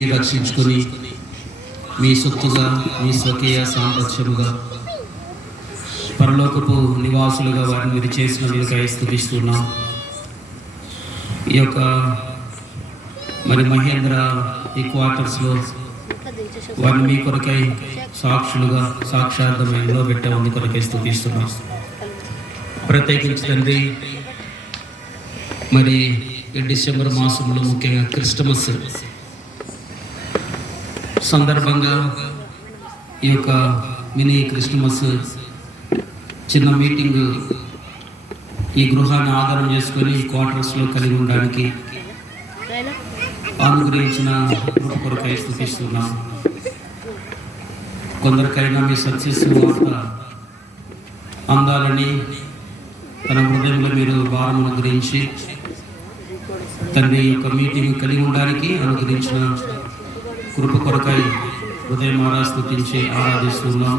రక్షించుకొని మీ సొత్తుగా మీ స్వకీయ సాంపత్యముగా పరలోకపు నివాసులుగా వారిని మీరు చేసినందుకై స్తుతిస్తున్నాం. ఈ యొక్క మరి మహేంద్ర ఈ క్వార్టర్స్లో వారిని మీ కొరకై సాక్షులుగా సాక్షార్థమై నిలబెట్టేందుకు కొరకై స్తుతిస్తున్నాం. ప్రత్యేకించి తండ్రి మరి డిసెంబర్ మాసంలో ముఖ్యంగా క్రిస్టమస్ సందర్భంగా ఈ యొక్క మినీ క్రిస్టమస్ చిన్న మీటింగ్ ఈ గృహాన్ని ఆధారం చేసుకొని క్వార్టర్స్లో కలిగి ఉండడానికి అనుగ్రహించిన కొరకై స్తుతిస్తున్నాం. కొందరికైనా మీ సక్సెస్ వార్త అందాలని తన హృదయంలో మీరు భారం అనుగ్రహించి తండ్రి యొక్క మీటింగ్ కలిగి ఉండడానికి అనుగ్రహించిన కృప కొరకై హృదయమారా స్తుతించి ఆరాధిస్తున్నాం.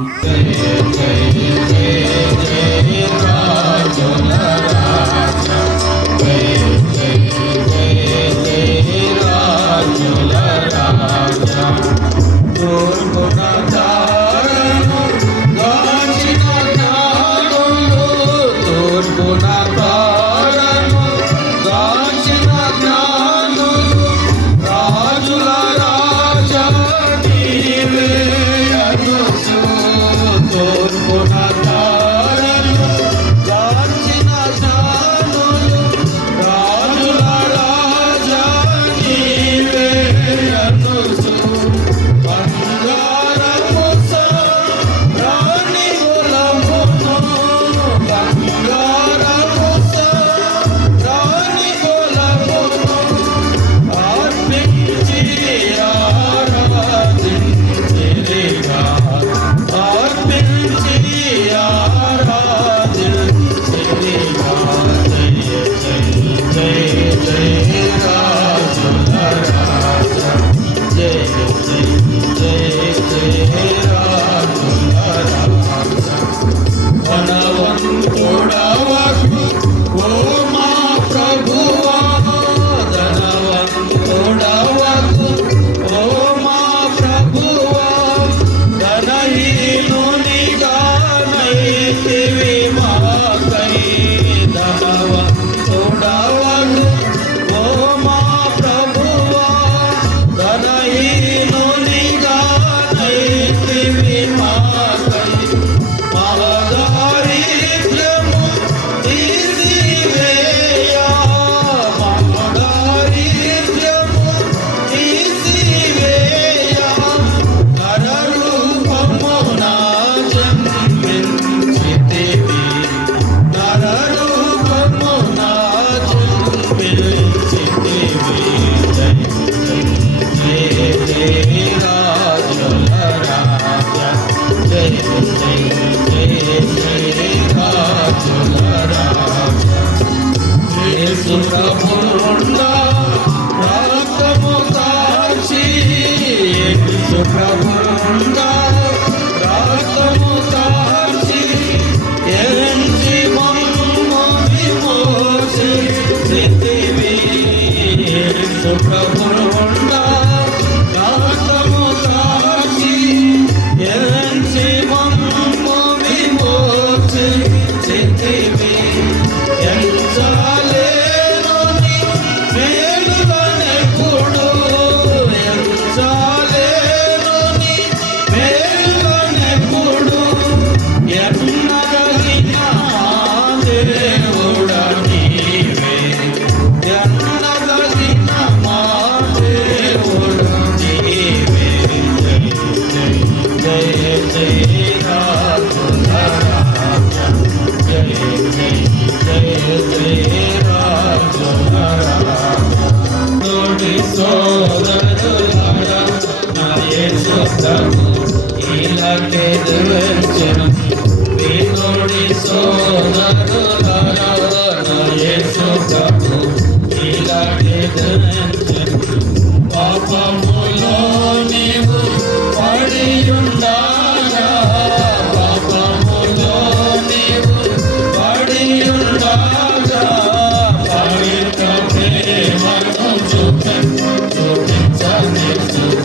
చూపించని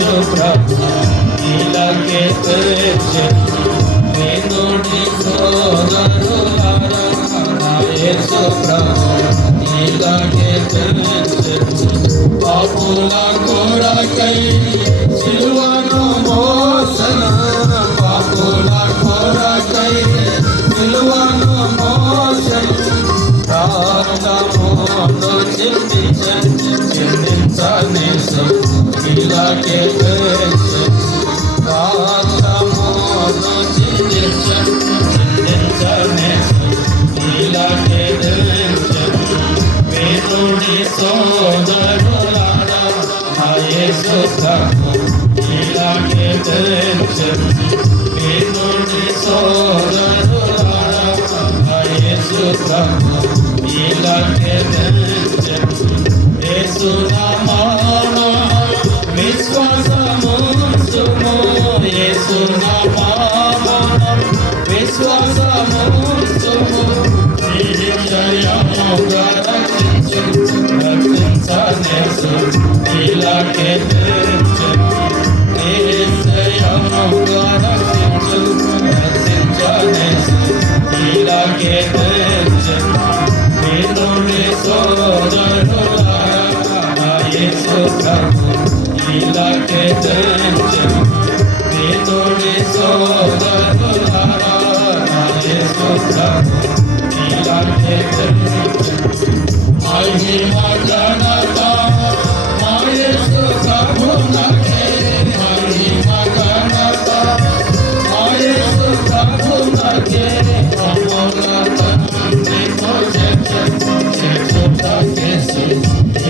యేసు ప్రభు ఇలాగే వినుడి సోదరులారా యేసు ప్రభు ఇలాగే పాపుల కొరకై సిలువను మోసన పాపుల కొరకై సిలువను మోసన ప్రాణమును చిందించనేసు ఇలాగే ప్రాణమును చిందించనేసు ఇలాగే వేణుడి సోదరులారా యేసు ప్రభు ఇలాగే వేణుడి సోదరులారా యేసు ప్రభు ఇలాగే యేసు నామమున విశ్వాసముంచుము యేసు నామమున విశ్వాసముంచుము నిశ్చయముగా రక్షించనేసు ఇలాగే నిశ్చయముగా రక్షించనేసు ఇలాగే వినుడి సోదరులారా యేసు ప్రభు ఇలాగే వినుడి సోదరులారా యేసు ప్రభు ఇలాగే మహిమ ఘనత మా యేసు ప్రభునకే మహిమ ఘనత మా యేసు ప్రభునకే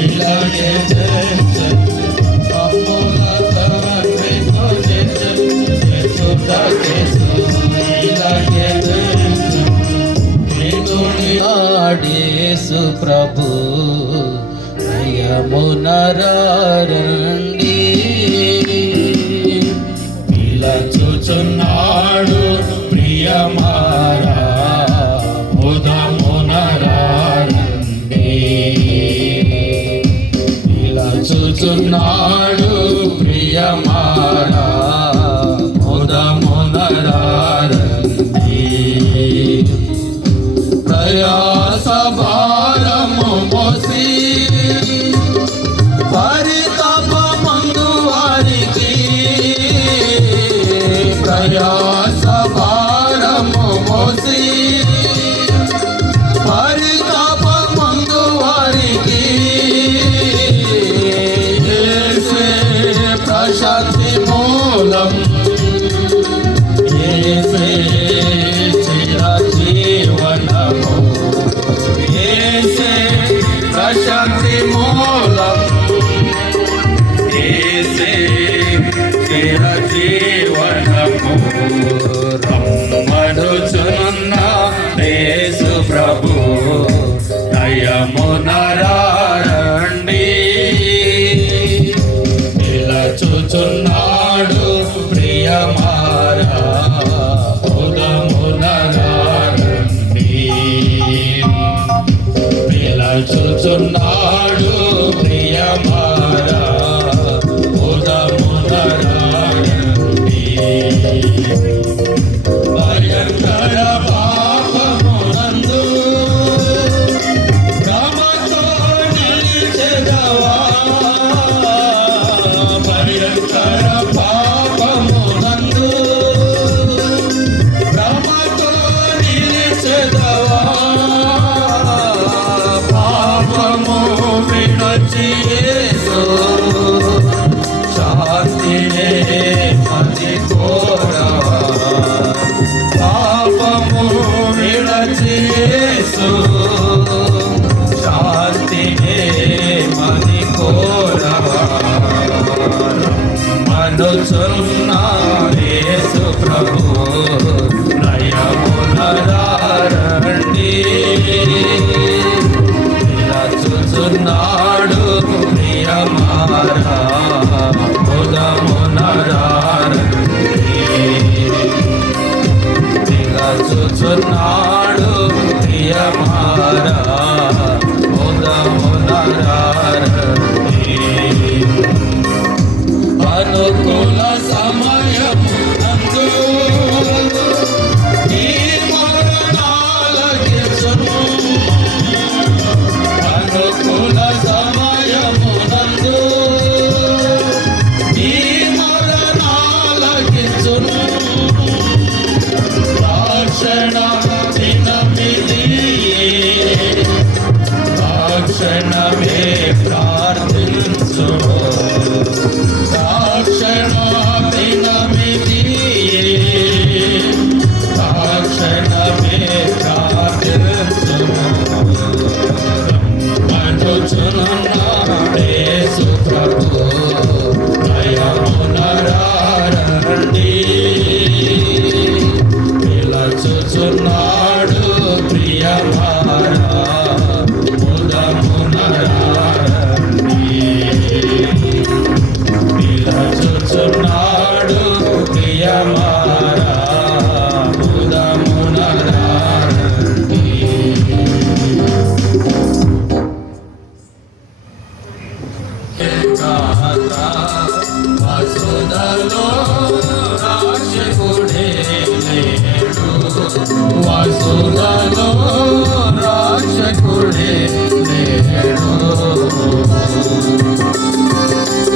ఇలాగే యేసు ప్రభు నయమునరండి పిలచుచున్నాడు ప్రియమారా ఉదమునరండి పిలచుచున్నాడు ప్రియమారా ఉదమునరండి ప్రయాస భారము మోసి పరితాపమందు వారికి ప్రయాస భారము మోసి పరితాపమందు వారికి యేసే ప్రశాంతి మూలం యేసే చిరజీవనము యేసే ప్రశాంతి మూలం యేసే చిరజీవనము రమ్మనుచున్న యేసు ప్రభు దయమునరండి పిలచుచున్నాడు ప్రియమారా ఉదమునరండి పిలచుచున్నాడు ప్రియమారా ఉదమునరండి భయంకర పాపమునందు భ్రమతో నిలిచెదవా భయంకర పాపమునందు భ్రమతో నిలిచెదవా పాపము విడచి యేసు శాంతినే మది కోరవా పాపము విడచి యేసు శాంతినే మది కోరవా మనుచున్న యేసు ప్రభు నయమునరండి పిలచుచున్నాడు ప్రియమారా ఉదమునరండి పిలచుచున్నాడు ప్రియమారా ఉదమునరండి అనుకూల సమయమునందు నీ మొరనాలకించును. అనుకూల సమయమునందు నీ మొరనాలకించును. రక్షణ క్షణమే ప్రార్థించు. రక్షణ దినమిది క్షణమే ప్రార్థించు. అనుచునున్నాడే సుప్రభు భయమునరారండి. పిలచుచున్నాడు ప్రియమారా పిలచుచున్నాడు ప్రియమారా ఉదమునరారండి. వసుధలో రాక్షకుడే లేడు. వసుధలో రాక్షకుడే లేడు.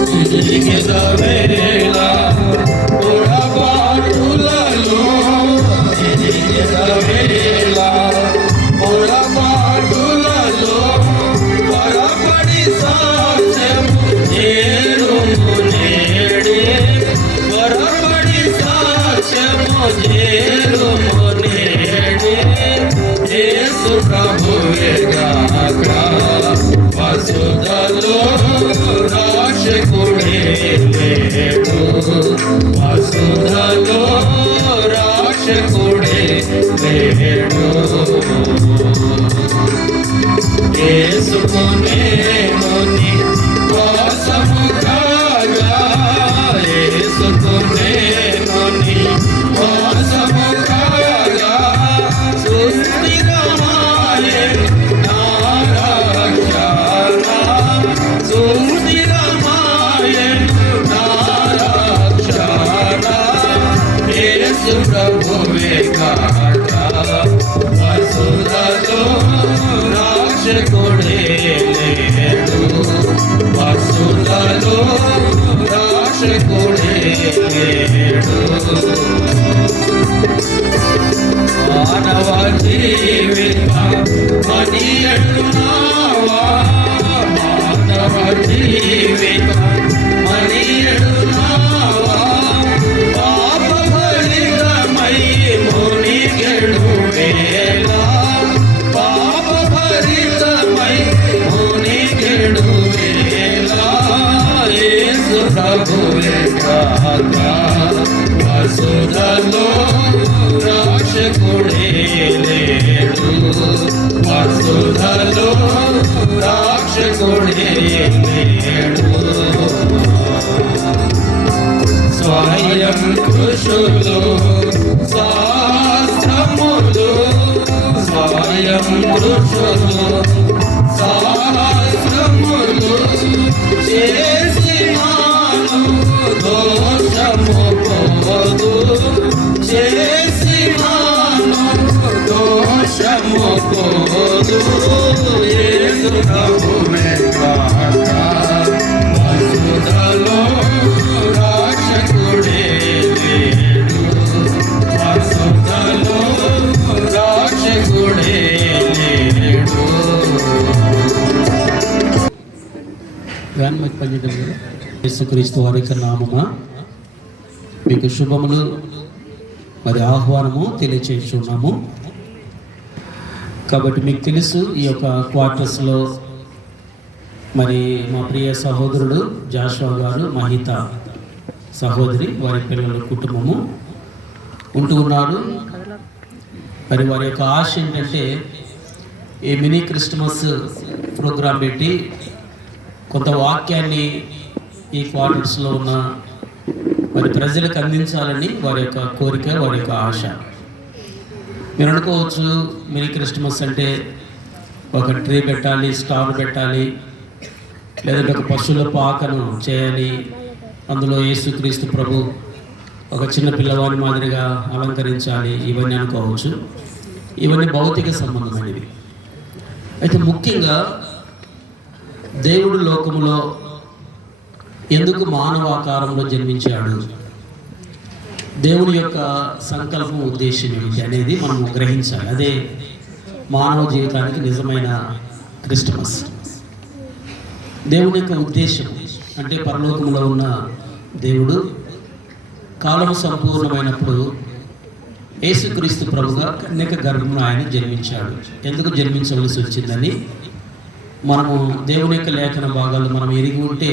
తిరిగిన వేళ పొరపాటులలో తిరిగిన వేళ పొరపాటులలో పొరపడి సాక్ష్యము చేరుము నేడే. పొరపడి సాక్ష్యము చేరుము నేడే. యేసు ప్రభువే గాక వసుధలో రాక్షకుడే లేడు. వసుధలో రాక్షకుడే లేడు. యేసుకునేముని వాసము కాగా యేసుకునేముని వాసము కాగా సుస్థిరమాయే నా రక్షణ. సుస్థిరమాయే నా రక్షణ. యేసు ప్రభువే గాక వసుధలో రాక్షకుడే లేడు. వసుధలో రాక్షకుడే లేడు. మానవ జీవిత మనియడునావా. మానవ జీవిత మనియడునావా. పాప ఫలితమై మునిగెడు వేళ. పాప ఫలితమై మునిగెడు వేళ. యేసు ప్రభువే గాక వసుధలో రాక్షకుడే లేడు. వసుధలో రాక్షకుడే లేడు. స్వయం కృషులు శాస్త్రములు స్వయం కృషులు శాస్త్రములు చేసినాను దోషము పోదు. చేసినాను దోషము పోదు. యేసు ప్రభువే గాక వసుధలో రాక్షకుడే లేడు. వసుధలో రాక్షకుడే లేడు. యేసుక్రీస్తు వారి యొక్క నామమున మీకు శుభములు మరి ఆహ్వానము తెలియచేస్తున్నాము. కాబట్టి మీకు తెలుసు ఈ యొక్క క్వార్టర్స్లో మరి మా ప్రియ సహోదరుడు జాషువా గారు, మహిత సహోదరి, వారి పిల్లల కుటుంబము ఉంటూ ఉన్నారు. మరి వారి యొక్క ఆశ ఏంటంటే ఈ మినీ క్రిస్మస్ ప్రోగ్రాం పెట్టి కొంత వాక్యాన్ని ఈ క్వార్టర్స్లో ఉన్న మరి ప్రజలకు అందించాలని వారి యొక్క కోరిక, వారి యొక్క ఆశ. మీరు అనుకోవచ్చు మినీ క్రిస్మస్ అంటే ఒక ట్రీ పెట్టాలి, స్టార్ పెట్టాలి, లేదంటే ఒక పశువుల పాకను చేయాలి, అందులో యేసుక్రీస్తు ప్రభు ఒక చిన్న పిల్లవాడి మాదిరిగా అలంకరించాలి, ఇవన్నీ అనుకోవచ్చు. ఇవన్నీ భౌతిక సంబంధమైనవి. అయితే ముఖ్యంగా దేవుడు లోకములో ఎందుకు మానవాకారంలో జన్మించాడు, దేవుని యొక్క సంకల్పం, ఉద్దేశం ఏమిటి అనేది మనం గ్రహించాలి. అదే మానవ జీవితానికి నిజమైన క్రిస్టమస్. దేవుని యొక్క ఉద్దేశం అంటే పరలోకంలో ఉన్న దేవుడు కాలము సంపూర్ణమైనప్పుడు యేసుక్రీస్తు ప్రభుగా కన్యక గర్భంలో ఆయన జన్మించాడు. ఎందుకు జన్మించవలసి వచ్చిందని మనము దేవుని యొక్క లేఖన భాగాలు మనం ఎరిగి ఉంటే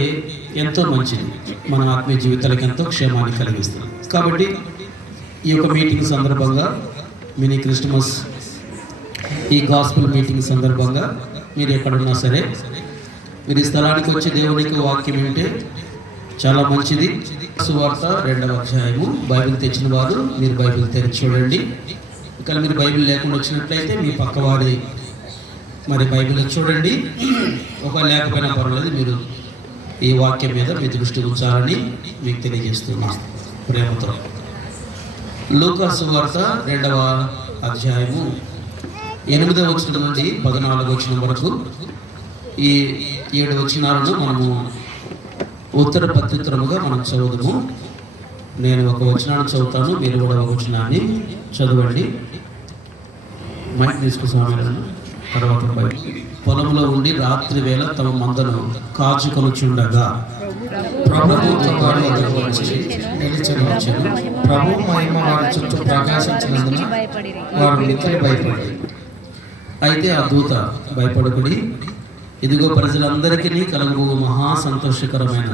ఎంతో మంచిది, మన ఆత్మీయ జీవితాలకు ఎంతో క్షేమాన్ని కలిగిస్తుంది. కాబట్టి ఈ యొక్క మీటింగ్ సందర్భంగా, మినీ క్రిస్టమస్ ఈ గాస్పుల్ మీటింగ్ సందర్భంగా మీరు ఎక్కడున్నా సరే మీరు ఈ స్థలానికి వచ్చి దేవునికి వాక్యం ఏంటంటే చాలా మంచిది. సువార్త 2వ అధ్యాయము. బైబిల్ తెచ్చిన వారు మీరు బైబిల్ తెరిచి చూడండి. ఇక్కడ మీరు బైబిల్ లేకుండా వచ్చినట్లయితే మీ పక్కవారి మరి బైబిల్ చూడండి. ఒక లేకపోయినా పర్వాలేదు, మీరు ఈ వాక్యం మీద మీ దృష్టి ఉంచాలని మీకు తెలియజేస్తున్నాను ప్రేమతో. లూకా సువార్త 2వ అధ్యాయము 8వ వచనం నుండి 14వ వచనం వరకు ఈ 7 వచనాలను మనము ఉత్తర ప్రత్యుత్తరముగా మనం చదువుదాము. నేను ఒక వచనాన్ని చదువుతాను, మీరు కూడా ఒక వచనాన్ని చదవండి. మైక్ తీసుకున్నాను. తర్వాత పొలంలో ఉండి రాత్రి వేళ తమ మందను కాచుకొనుచుండగా ప్రభుత్వం వారి వద్దకు వచ్చి నిలిచెను. ప్రభు మహిమ వారి చుట్టూ ప్రకాశించినందున వారు మిక్కిలి భయపడ్డారు. అయితే ఆ దూత, భయపడకుడి, ఇదిగో ప్రజలందరికీ కలుగు మహా సంతోషకరమైన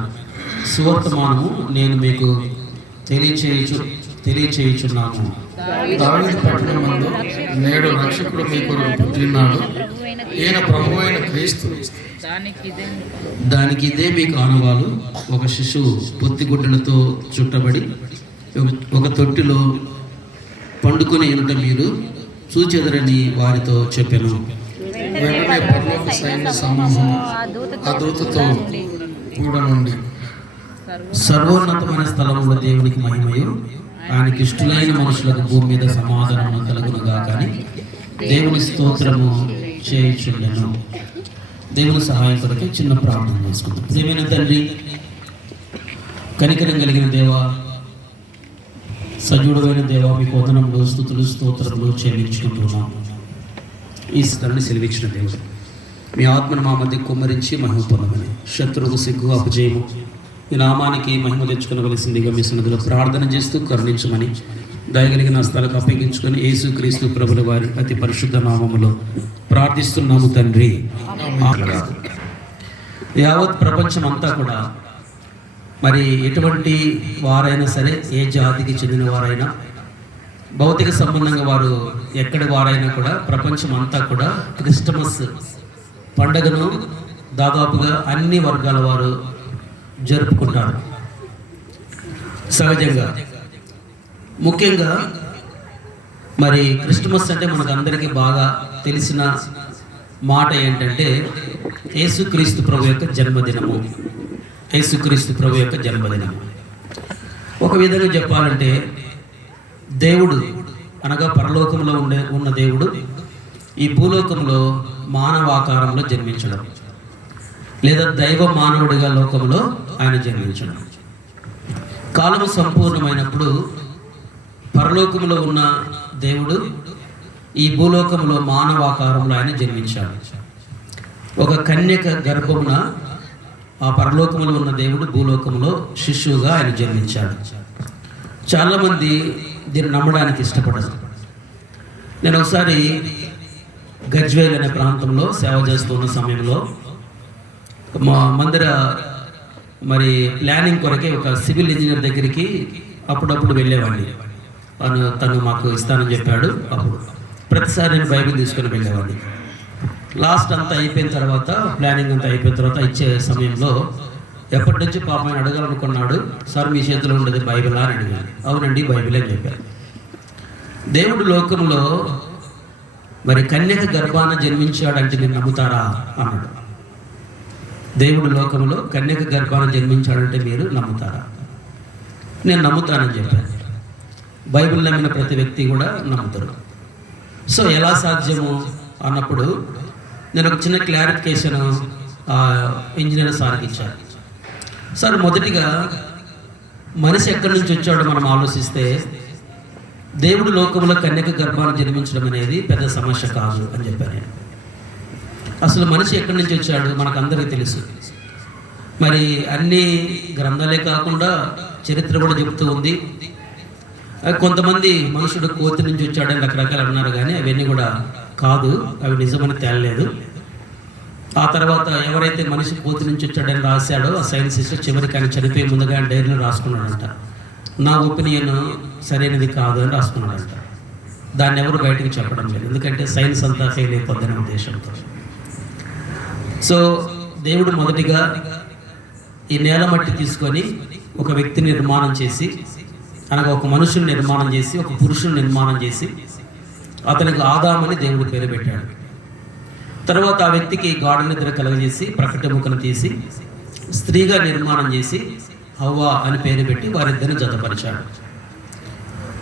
సువర్తమానము నేను మీకు తెలియచేయుచున్నాము. దావీదు పట్టణం మందు నేడు రక్షకుడు మీకు పుట్టినాడు, ఈయన ప్రభువైన క్రీస్తు. దానికి ఇదే మీకు ఆనవాలు. ఒక శిశువు పొత్తిగుడ్డలతో చుట్టబడి ఒక తొట్టిలో పండుకొని ఎనుట మీరు చూచెదరని వారితో చెప్పెను. వెంటనే పరలోక సైన్య సమూహం ఆ దూతతో కూడా నుండి సర్వోన్నతమైన స్థలంలో దేవునికి మహిమయు, ఆయనకి ఇష్టలైన మనుషులకు భూమి మీద సమాధానం కలుగునుగా కానీ దేవుని స్తోత్రము చేయుచుండెను. దేవుని సహాయం కొరకు చిన్న ప్రార్థన చేసుకుంటాం. దేవుని తండ్రి, కనికరం కలిగిన దేవా, సజీవుడైన దేవా, మీ వందనములు, స్తుతులు, స్తోత్రములు చెల్లించుకుంటున్నాం. ఈ స్థలాన్ని సెలవిచ్చిన దేవుడు మీ ఆత్మను మా మధ్య కుమ్మరించి మహిమ పొందమని, శత్రువు సిగ్గు అపజయము ఈ నామానికి మహిమ తెచ్చుకోవలసిందిగా మీ సన్నిధిలో ప్రార్థన చేస్తూ కరుణించమని దయగలిగిన స్థలకు అప్పగించుకొని యేసుక్రీస్తు ప్రభుల వారి అతి పరిశుద్ధ నామములో ప్రార్థిస్తున్నాము తండ్రి. యావత్ ప్రపంచం అంతా కూడా మరి ఎటువంటి వారైనా సరే, ఏ జాతికి చెందిన వారైనా, భౌతిక సంబంధంగా వారు ఎక్కడి వారైనా కూడా ప్రపంచం అంతా కూడా క్రిస్టమస్ పండుగను దాదాపుగా అన్ని వర్గాల వారు జరుపుకుంటారు సహజంగా. ముఖ్యంగా మరి క్రిస్టమస్ అంటే మనకు అందరికీ బాగా తెలిసిన మాట ఏంటంటే యేసుక్రీస్తు ప్రభు యొక్క జన్మదినము. యేసుక్రీస్తు ప్రభు యొక్క జన్మదినము ఒక విధంగా చెప్పాలంటే దేవుడు అనగా పరలోకంలో ఉన్న దేవుడు ఈ భూలోకంలో మానవాకారంలో జన్మించడం, లేదా దైవ మానవుడిగా లోకంలో ఆయన జన్మించడం. కాలము సంపూర్ణమైనప్పుడు పరలోకంలో ఉన్న దేవుడు ఈ భూలోకంలో మానవాకారంలో ఆయన జన్మించాడు. ఒక కన్యక గర్భమున ఆ పరలోకంలో ఉన్న దేవుడు భూలోకంలో శిశువుగా ఆయన జన్మించాడు. చాలామంది దీన్ని నమ్మడానికి ఇష్టపడరు. నేను ఒకసారి గజ్వేల్ అనే ప్రాంతంలో సేవ చేస్తున్న సమయంలో మా మందిర మరి ప్లానింగ్ కొరకే ఒక సివిల్ ఇంజనీర్ దగ్గరికి అప్పుడప్పుడు వెళ్ళేవాడిని. తను మాకు ఇస్తానని చెప్పాడు. అప్పుడు ప్రతిసారి నేను బైబిల్ తీసుకొని వెళ్ళేవాడిని. లాస్ట్ అంతా అయిపోయిన తర్వాత, ప్లానింగ్ అంతా అయిపోయిన తర్వాత ఇచ్చే సమయంలో ఎప్పటి నుంచి పాపం ఆయన అడగాలనుకున్నాడు, సార్ మీ చేతిలో ఉండేది బైబిలా అని అడిగాను. అవునండి బైబిల్ అని చెప్పారు. దేవుడు లోకంలో మరి కన్యక గర్భాన జన్మించాడంటే నేను నమ్ముతారా అన్నాడు. దేవుడు లోకంలో కన్యక గర్భాన జన్మించాడంటే మీరు నమ్ముతారా? నేను నమ్ముతానని చెప్పాను. బైబిల్ నమ్మిన ప్రతి వ్యక్తి కూడా నమ్ముతారు. సో ఎలా సాధ్యము అన్నప్పుడు నేను ఒక చిన్న క్లారిఫికేషన్ ఇంజనీర్ సార్కి ఇచ్చాను. సార్, మొదటిగా మనిషి ఎక్కడి నుంచి వచ్చాడో మనం ఆలోచిస్తే దేవుడు లోకంలో కన్యక గర్భాన్ని జన్మించడం అనేది పెద్ద సమస్య కాదు అని చెప్పాను నేను. అసలు మనిషి ఎక్కడి నుంచి వచ్చాడు మనకందరికీ తెలుసు. మరి అన్ని గ్రంథాలే కాకుండా చరిత్ర కూడా చెబుతూ ఉంది. కొంతమంది మనుషుడు కోతి నుంచి వచ్చాడని రకరకాలు అన్నారు, కానీ అవన్నీ కూడా కాదు, అవి నిజమని తేలలేదు. ఆ తర్వాత ఎవరైతే మనిషి కోతి నుంచి వచ్చాడని రాశాడో ఆ సైంటిస్ట్ చివరికి ఆయన చనిపోయే ముందుగా డైరీలో రాసుకున్నాడంట, నా ఒపీనియన్ సరైనది కాదు అని రాసుకున్నాడంట. దాన్ని ఎవరు బయటకు చెప్పడం లేదు, ఎందుకంటే సైన్స్ అంతా ఫెయిల్ అయిపోద్దనే ఉద్దేశంతో. సో దేవుడు మొదటిగా ఈ నేల మట్టి తీసుకొని ఒక వ్యక్తిని నిర్మాణం చేసి, అనగా ఒక మనుషుని నిర్మాణం చేసి, ఒక పురుషుని నిర్మాణం చేసి అతనికి ఆదామని దేవుడు పేరు పెట్టాడు. తర్వాత ఆ వ్యక్తికి గాఢ నిద్ర కలగజేసి ప్రకటముఖను తీసి స్త్రీగా నిర్మాణం చేసి హవ్వ అని పేరు పెట్టి వారిద్దరిని జతపరిచాడు.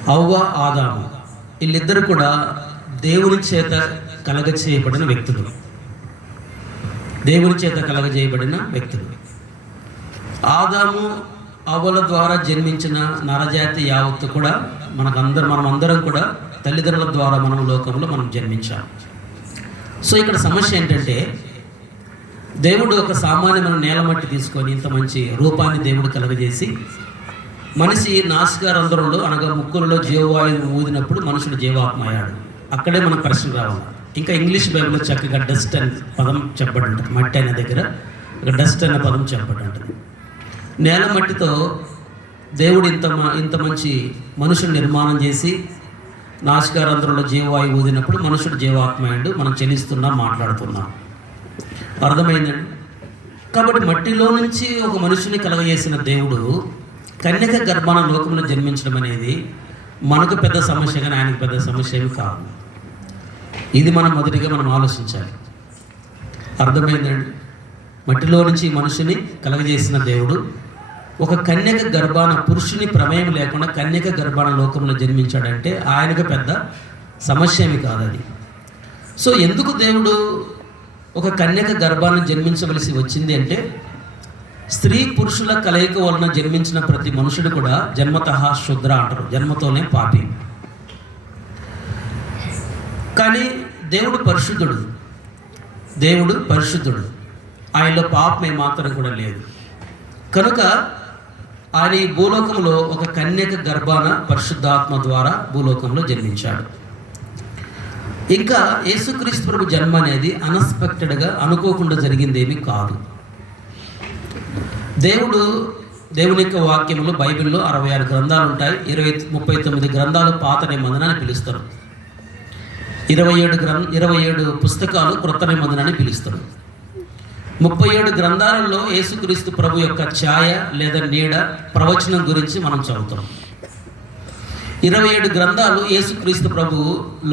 హవ్వ, ఆదాము వీళ్ళిద్దరు కూడా దేవుని చేత కలగజేయబడిన వ్యక్తులు. దేవుని చేత కలగజేయబడిన వ్యక్తులు. ఆదాము అవ్వల ద్వారా జన్మించిన నరజాతి యావత్తు కూడా మనమందరం కూడా తల్లిదండ్రుల ద్వారా మనం లోకంలో మనం జన్మించాం. సో ఇక్కడ సమస్య ఏంటంటే దేవుడు ఒక సామాన్యమైన నేల మట్టి తీసుకొని ఇంత మంచి రూపాన్ని దేవుడు కలగజేసి మనిషి నాసికారంధ్రంలో అనగా ముక్కులలో జీవవాయువు ఊదినప్పుడు మనుషుడు జీవాత్మ అయ్యాడు. అక్కడే మనకు ప్రశ్న రావాలి. ఇంకా ఇంగ్లీష్ బైబిల్లో చక్కగా డస్ట్ అనే పదం చెప్పబడి ఉంటుంది. మట్టి అనే దగ్గర డస్ట్ అనే పదం చెప్పబడి ఉంటుంది. నేల మట్టితో దేవుడు ఇంత మంచి మనుషుని నిర్మాణం చేసి నాసికారంధ్రంలో జీవవాయువు ఊదినప్పుడు మనుషుడు జీవాత్మయుడు, మనం చెల్లిస్తున్నాం, మాట్లాడుతున్నాం. అర్థమైందండి? కాబట్టి మట్టిలో నుంచి ఒక మనుషుని కలగజేసిన దేవుడు కన్యక గర్భాన లోకంలో జన్మించడం అనేది మనకు పెద్ద సమస్య, కానీ ఆయనకు పెద్ద సమస్య ఏమి కాదు. ఇది మనం మొదటిగా ఆలోచించాలి. అర్థమైందండి? మట్టిలో నుంచి మనుషుని కలగజేసిన దేవుడు ఒక కన్యక గర్భాన, పురుషుని ప్రమేయం లేకుండా కన్యక గర్భాన లోకంలో జన్మించాడంటే ఆయనకు పెద్ద సమస్య ఏమి కాదు అది. సో ఎందుకు దేవుడు ఒక కన్యక గర్భాన్ని జన్మించవలసి వచ్చింది అంటే, స్త్రీ పురుషుల కలయిక వలన జన్మించిన ప్రతి మనుషుడు కూడా జన్మతః శుద్ర అంటారు, జన్మతోనే పాపి. కానీ దేవుడు పరిశుద్ధుడు, ఆయనలో పాపం ఏమాత్రం కూడా లేదు. కనుక ఆయన ఈ భూలోకంలో ఒక కన్యక గర్భాన పరిశుద్ధాత్మ ద్వారా భూలోకంలో జన్మించాడు. ఇంకా యేసుక్రీస్తు ప్రభు జన్మ అనేది అన్ఎక్స్పెక్టెడ్గా, అనుకోకుండా జరిగిందేమీ కాదు. దేవుని యొక్క వాక్యములు బైబిల్లో 66 గ్రంథాలు ఉంటాయి. 39 గ్రంథాలు పాత నిబంధన అని పిలుస్తారు. 27 పుస్తకాలు క్రొత్త నిబంధన అని పిలుస్తారు. 37 గ్రంథాలలో యేసుక్రీస్తు ప్రభు యొక్క ఛాయ లేదా నీడ, ప్రవచనం గురించి మనం చదువుతాం. 27 గ్రంథాలు యేసుక్రీస్తు ప్రభు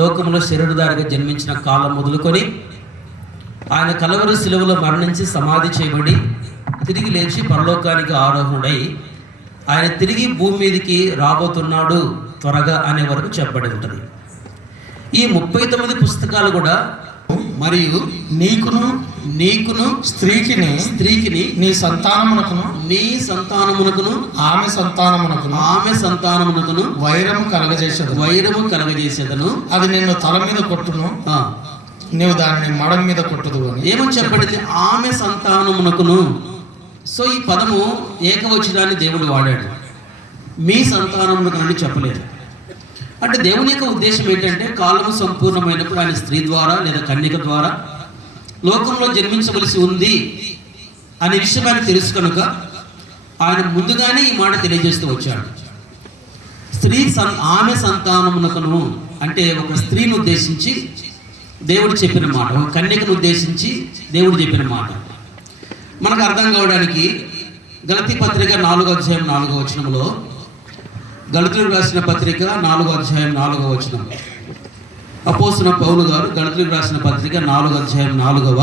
లోకంలో శరీరధారిగా జన్మించిన కాలం మొదలుకొని ఆయన కలవరి శిలువలో మరణించి సమాధి చేయబడి తిరిగి లేచి పరలోకానికి ఆరోహణుడై ఆయన తిరిగి భూమి మీదకి రాబోతున్నాడు త్వరగా అనే వరకు చెప్పబడి ఉంటుంది. ఈ 39 పుస్తకాలు కూడా మరియు నీకును స్త్రీకిని నీ సంతానమునకును ఆమె సంతానమునకును వైరము కలగజేసేదను. అది నిన్ను తల మీద కొట్టును, నీవు దానిని మడం మీద కొట్టుదు అని ఏమని చెప్పబడింది? ఆమె సంతానమునకును. సో ఈ పదము ఏకవచనాన్ని దేవుడు వాడాడు, మీ సంతానమునకు అని చెప్పలేదు. అంటే దేవుని యొక్క ఉద్దేశం ఏంటంటే, కాలము సంపూర్ణమైనప్పుడు ఆయన స్త్రీ ద్వారా లేదా కన్యక ద్వారా లోకంలో జన్మించవలసి ఉంది అనే విషయం ఆయన తెలుసు కనుక ఆయన ముందుగానే ఈ మాట తెలియజేస్తూ వచ్చాడు. ఆమె సంతానమునకును అంటే ఒక స్త్రీని ఉద్దేశించి దేవుడు చెప్పిన మాట, ఒక కన్యకను ఉద్దేశించి దేవుడు చెప్పిన మాట. మనకు అర్థం కావడానికి గలతీ పత్రిక 4వ అధ్యాయం 4వ వచనంలో, గలతీయులకు రాసిన పత్రిక 4వ అధ్యాయం 4వ వచనం, అపోస్తలుడైన పౌలు గారు గలతీయులకు రాసిన పత్రిక 4వ అధ్యాయం 4వ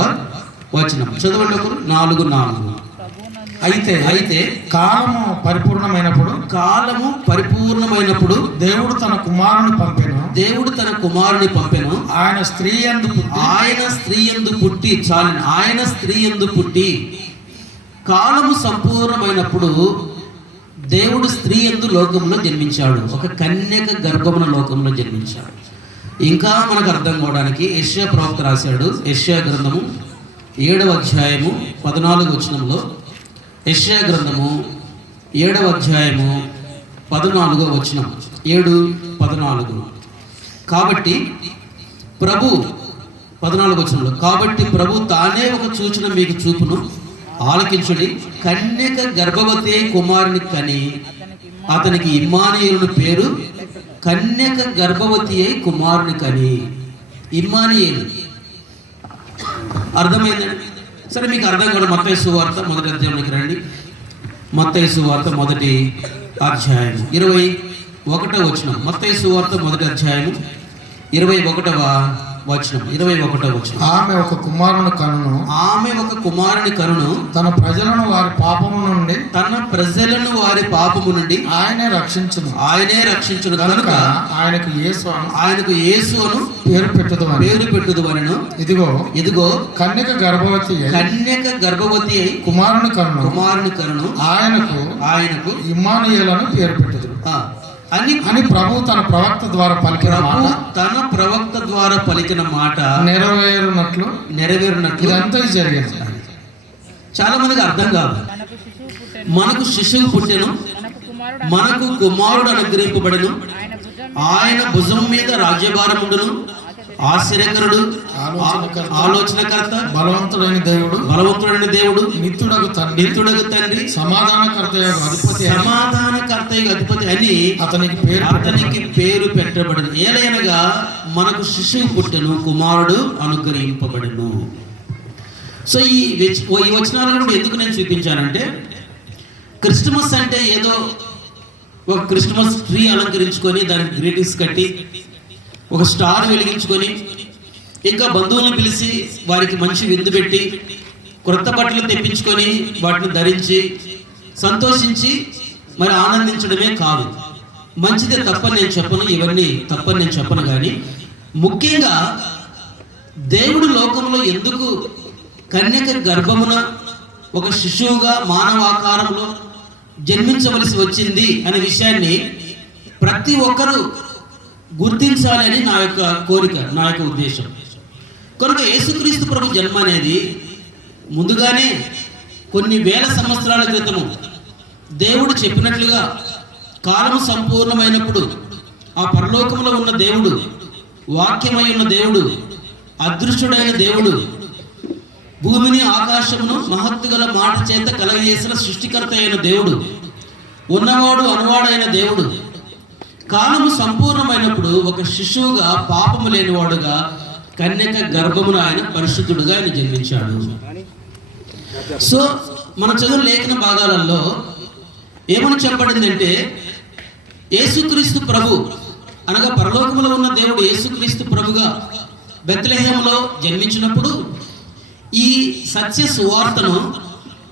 వచనం చదవండి ఒకరు. 4:4. అయితే కాలము పరిపూర్ణమైనప్పుడు దేవుడు తన కుమారుని పంపెను. ఆయన స్త్రీ యందు పుట్టి చాలండి. ఆయన స్త్రీ యందు పుట్టి కాలము సంపూర్ణమైనప్పుడు దేవుడు స్త్రీ యందు లోకంలో జన్మించాడు. ఒక కన్యక గర్భమున లోకంలో జన్మించాడు. ఇంకా మనకు అర్థం కావడానికి యెషయా ప్రవక్త రాశాడు. యెషయా గ్రంథము 7వ అధ్యాయము 14వ వచనంలో, యెషయా గ్రంథము 7వ అధ్యాయము 14వ వచనం, 7:14. కాబట్టి ప్రభు 14వ వచనంలో, కాబట్టి ప్రభు తానే ఒక సూచన మీకు చూపును, ఆలకించుడి. కన్యక గర్భవతి కుమారుని కని అతనికి ఇమ్మానుయేలు పేరు. కన్యక గర్భవతి అయి కుమారుని కని ఇమ్మానుయేలు. అర్థమైందండి? సరే, మీకు అర్థం కాదు. మత్తయి సువార్త 1వ అధ్యాయంలోకి రండి. మత్తయి సువార్త 1వ అధ్యాయం 21వ వచనం. మత్తయి సువార్త 1వ అధ్యాయం 21వ వచనం. ఆమె ఒక కుమారుని కనును తన ప్రజలను వారి పాపము నుండి ఆయనే రక్షించును కనుక ఆయనకు యేసు అను పేరు పెట్టుదు అనెను. ఇదిగో కన్యక గర్భవతి అయి కుమారుని కనును ఆయనకు ఇమ్మానుయేలు పేరు పెట్టుదు అని ప్రభు తన ప్రవక్త ద్వారా పలికిన మాట నెరవేరునట్లు ఇదంతా జరిగింది. చాలా మందికి అర్థం కాదు. మనకు శిశువు పుట్టెను, మనకు కుమారుడు అనుగ్రహింపబడెను, ఆయన భుజం మీద రాజ్యభారం ఉండును, ఆశ్చర్యకరుడు, ఆలోచనకర్త, బలవంతుడైన దేవుడు, నిత్యుడగు తండ్రి, సమాధానకర్త అధిపతి అని అతనికి పేరు పెట్టబడింది. ఏలైనగా మనకు శిశువు పుట్టెను, కుమారుడు అనుగ్రహింపబడెను. సో ఈ వచనాలను కూడా ఎందుకు నేను చూపించానంటే, క్రిస్మస్ అంటే ఏదో ఒక క్రిస్మస్ ట్రీ అలంకరించుకొని దానికి గ్రీటింగ్స్ కట్టి ఒక స్టార్ వెలిగించుకొని ఇంకా బంధువులను పిలిచి వారికి మంచి విందు పెట్టి క్రొత్త బట్టలు తెప్పించుకొని వాటిని ధరించి సంతోషించి మరి ఆనందించడమే కాదు. మంచిదే, తప్పని నేను చెప్పను, ఇవన్నీ తప్పని నేను చెప్పను. కానీ ముఖ్యంగా దేవుడు లోకంలో ఎందుకు కన్యక గర్భమున ఒక శిశువుగా మానవాకారంలో జన్మించవలసి వచ్చింది అనే విషయాన్ని ప్రతి ఒక్కరూ గుర్తించాలని నా యొక్క కోరిక, నా యొక్క ఉద్దేశం. కనుక యేసుక్రీస్తు ప్రభు జన్మ అనేది ముందుగానే కొన్ని వేల సంవత్సరాల క్రితము దేవుడు చెప్పినట్లుగా కాలము సంపూర్ణమైనప్పుడు ఆ పరలోకంలో ఉన్న దేవుడు, వాక్యమై ఉన్న దేవుడు, అదృశ్యుడైన దేవుడు, భూమిని ఆకాశమును మహత్తుగల మాట చేత కలగజేసిన సృష్టికర్త అయిన దేవుడు, ఉన్నవాడు అనువాడైన దేవుడు, కాలము సంపూర్ణమైనప్పుడు ఒక శిశువుగా పాపము లేనివాడుగా కన్యక గర్భమున ఆయన పరిశుద్ధుడుగా ఆయన జన్మించాడు. సో మన చదువు లేఖన భాగాలలో ఏమని చెప్పబడిందంటే, యేసుక్రీస్తు ప్రభు అనగా పరలోకములో ఉన్న దేవుడు యేసుక్రీస్తు ప్రభుగా బెత్లెహేములో జన్మించినప్పుడు ఈ సత్య సువార్తను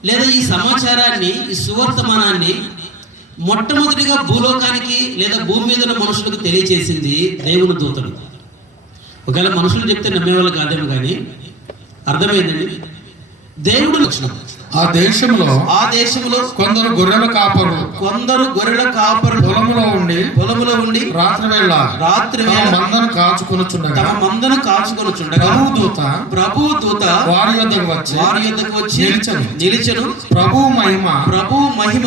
లేదా ఈ సమాచారాన్ని, ఈ సువర్తమానాన్ని మొట్టమొదటిగా భూలోకానికి లేదా భూమి మీద ఉన్న మనుషులకు తెలియచేసింది దేవుని దూతలు. ఒకవేళ మనుషులు చెప్తే నమ్మేవాళ్ళు కాదేమో, కానీ అర్థమైందండి. దేవుడు లక్షణం. ఆ దేశంలో కొందరు గొర్రెల కాపరులు పొలములో ఉండి రాత్రి వేళ మందను కాచుకొనుచుండగా ప్రభువు దూత వారి యొద్దకు వచ్చి నిలిచెను. ప్రభువు మహిమ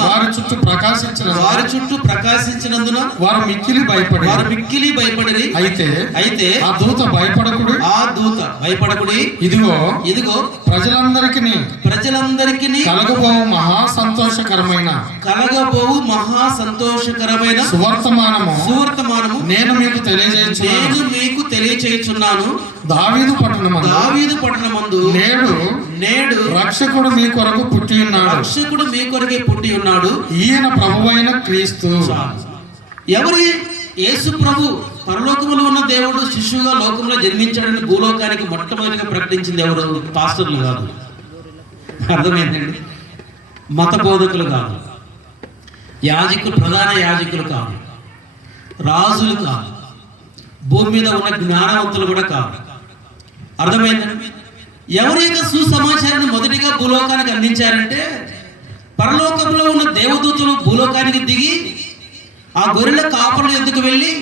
వారి చుట్టూ ప్రకాశించినందున వారు మిక్కిలి భయపడి అయితే ఆ దూత భయపడకుడి, ఇదిగో ప్రజలందరికీ కలగబోవు మహా సంతోషకరమైన సువర్తమానము నేను మీకు తెలియజేయుచున్నాను. దావీదు పట్టణమందు నేడు రక్షకుడు మీ కొరకు పుట్టి ఉన్నాడు. ఈయన ప్రభువైన క్రీస్తు. యేసు ప్రభు పరలోకములో ఉన్న దేవుడు శిశువుగా లోకంలో జన్మించాడని భూలోకానికి మొట్టమొదటిగా ప్రకటించింది ఎవరు? పాస్టర్లు కాదు. అర్థమైందండి? మత బోధకులు కాదు, యాజకులు, ప్రధాన యాజకులు కాదు, రాజులు కాదు, భూమి మీద ఉన్న జ్ఞానవంతులు కూడా కాదు. అర్థమైందండి? ఎవరి యొక్క సుసమాచారాన్ని మొదటిగా భూలోకానికి అందించారంటే పరలోకంలో ఉన్న దేవదూతలు భూలోకానికి దిగి ఆ గొర్రెల కాపరుల ఎద్దుకు వెళ్ళి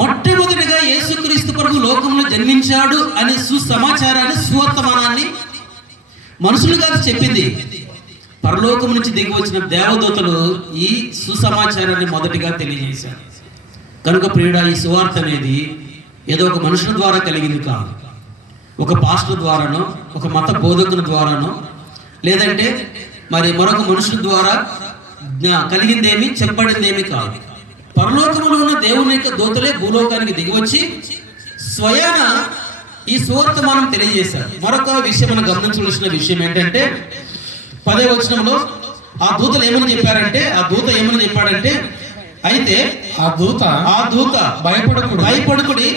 మొట్టమొదటిగా యేసుక్రీస్తు ప్రభు లోకంలో జన్మించాడు అనే సుసమాచారాన్ని, సువర్తమానాన్ని మనుషులు కాదు చెప్పింది. పరలోకం నుంచి దిగి వచ్చిన దేవదూతలు ఈ సుసమాచారాన్ని మొదటిగా తెలియజేశారు. కనుక ప్రియుడా, ఈ సువార్త అనేది ఏదో ఒక మనుషుల ద్వారా కలిగింది కాదు, ఒక పాస్టర్ ద్వారానో, ఒక మత బోధకుని ద్వారానో, లేదంటే మరి మరొక మనుషుల ద్వారా కలిగిందేమి, చెప్పబడిందేమి కాదు. పరలోకములో ఉన్న దేవుని యొక్క దూతలే భూలోకానికి దిగివచ్చి స్వయాన ఈ సువార్తమానం తెలియజేశారు. మరొక విషయం మనం గమనించవలసిన విషయం ఏంటంటే 10వ వచనంలో ఆ దూత ఏమని చెప్పాడంటే అయితే ఆ దూత భయపడకుడి,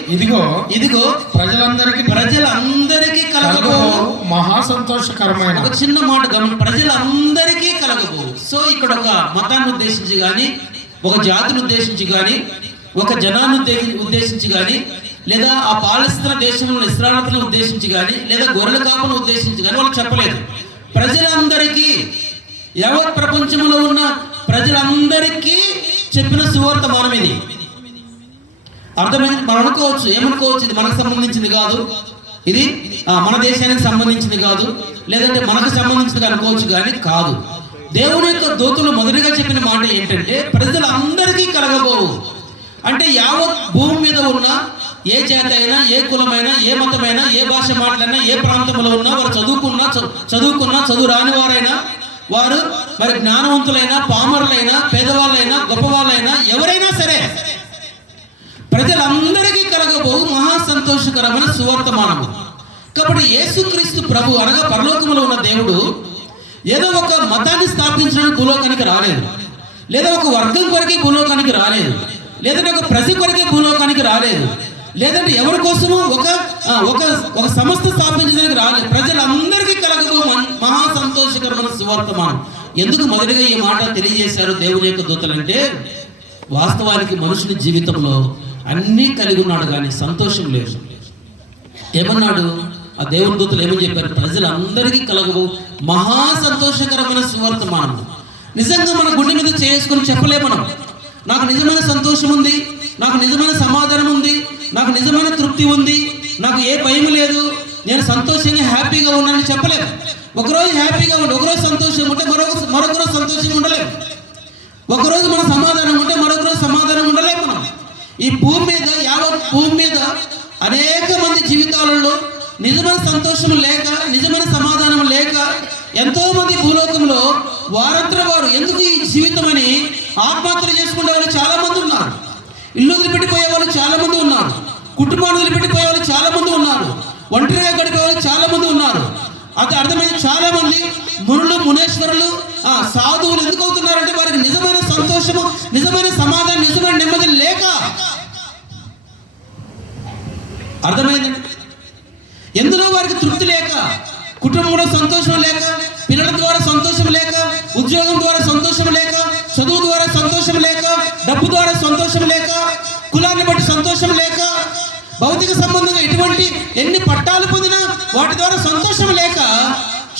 ఇదిగో ప్రజలందరికీ కలగబో మహా సంతోషకరమైన. ఒక చిన్న మాట గమని, ప్రజలందరికీ కలగబో. సో ఇక్కడ ఒక మతాన్ని ఉద్దేశించి కానీ, ఒక జాతిని ఉద్దేశించి కానీ, ఒక జనాన్ని ఉద్దేశించి కానీ, లేదా ఆ పాలస్తీనా దేశంలో ఇశ్రాయేలును ఉద్దేశించి కానీ, లేదా గొర్రెల కాపును ఉద్దేశించి కానీ వాళ్ళు చెప్పలేదు. ప్రజలందరికీ, యావత్ ప్రపంచంలో ఉన్న ప్రజలందరికీ చెప్పిన సువార్తమానం ఇది. అర్థమైంది? మనం అనుకోవచ్చు, ఏమనుకోవచ్చు, ఇది మనకు సంబంధించింది కాదు, ఇది మన దేశానికి సంబంధించింది కాదు, లేదంటే మనకు సంబంధించింది అనుకోవచ్చు, కానీ కాదు. దేవుని యొక్క దూతలు మొదటిగా చెప్పిన మాట ఏంటంటే ప్రజలందరికీ కలగబోవు. అంటే యావత్ భూమి మీద ఉన్న ఏ జాతి అయినా, ఏ కులమైనా, ఏ మతమైనా, ఏ భాష మాట్లాడినా, ఏ ప్రాంతంలో ఉన్నా, వారు చదువుకున్నా చదువు రాని వారైనా, వారు మరి జ్ఞానవంతులైనా, పామరులైనా, పేదవాళ్ళైనా, గొప్పవాళ్ళైనా, ఎవరైనా సరే ప్రజలందరికీ కలగబోవు మహా సంతోషకరమైన సువర్తమానము. కాబట్టి యేసుక్రీస్తు ప్రభు అనగా పరలోకములో ఉన్న దేవుడు ఏదో ఒక మతాన్ని స్థాపించడానికి భూలోకానికి రాలేదు, లేదా ఒక వర్గం కొరకే భూలోకానికి రాలేదు, లేదంటే ఒక ప్రజ కొరకే భూలోకానికి రాలేదు, లేదంటే ఎవరి కోసము ఒక సంస్థ స్థాపించడానికి రాలేదు. ప్రజలందరికీ కలగబో మహా సంతోషకరమైన సువార్తమానం. ఎందుకు మొదటిగా ఈ మాట తెలియజేశారు దేవుని యొక్క దూతలంటే, వాస్తవానికి మనుషుని జీవితంలో అన్నీ కలిగి ఉన్నాడు కానీ సంతోషం లేదు. ఏమన్నాడు ఆ దేవుని దూతలు? ఏమని చెప్పారు? ప్రజలందరికీ కలగబో మహా సంతోషకరమైన సువార్తమానం. నిజంగా మన గుండె మీద చేసుకుని చెప్పలేము మనం, నాకు నిజమైన సంతోషం ఉంది, నాకు నిజమైన సమాధానం ఉంది, నాకు నిజమైన తృప్తి ఉంది, నాకు ఏ భయం లేదు, నేను సంతోషంగా హ్యాపీగా ఉన్నానని చెప్పలేము. ఒకరోజు హ్యాపీగా ఉంటే, ఒకరోజు సంతోషం ఉంటే మరొక రోజు సంతోషంగా ఉండలేము. ఒకరోజు మన సమాధానం ఉంటే మరొక రోజు సమాధానం ఉండలేము. మనం ఈ భూమి మీద, యావత్ భూమి మీద అనేక మంది జీవితాలలో నిజమైన సంతోషం లేక, నిజమైన సమాధానం లేక ఎంతో మంది భూలోకంలో వారంతా వారు ఎందుకు ఈ జీవితం అని ఆత్మహత్యలు చేసుకునే వాళ్ళు చాలా మంది ఉన్నారు. ఇల్లు వదిలిపెట్టిపోయే వాళ్ళు చాలా మంది ఉన్నారు. కుటుంబాన్ని వదిలిపెట్టిపోయే వాళ్ళు చాలా మంది ఉన్నారు. ఒంటరిగా గడిపే వాళ్ళు చాలా మంది ఉన్నారు. అది అర్థమైంది. చాలా మంది మునులు, మునేశ్వరులు, సాధువులు ఎందుకు అవుతున్నారంటే వారికి నిజమైన సంతోషము, నిజమైన సమాధానం, నిజమైన నెమ్మది లేక. అర్థమైందండి? ఎందులో వారికి తృప్తి లేక, కుటుంబంలో సంతోషం లేక, పిల్లల ద్వారా సంతోషం లేక, ఉద్యోగం ద్వారా సంతోషం లేక, చదువు ద్వారా సంతోషం లేక, డబ్బు ద్వారా సంతోషం లేక, కులాన్ని బట్టి సంతోషం లేక, భౌతిక సంబంధంగా ఎన్ని పట్టాలు పొందినా వాటి ద్వారా సంతోషం లేక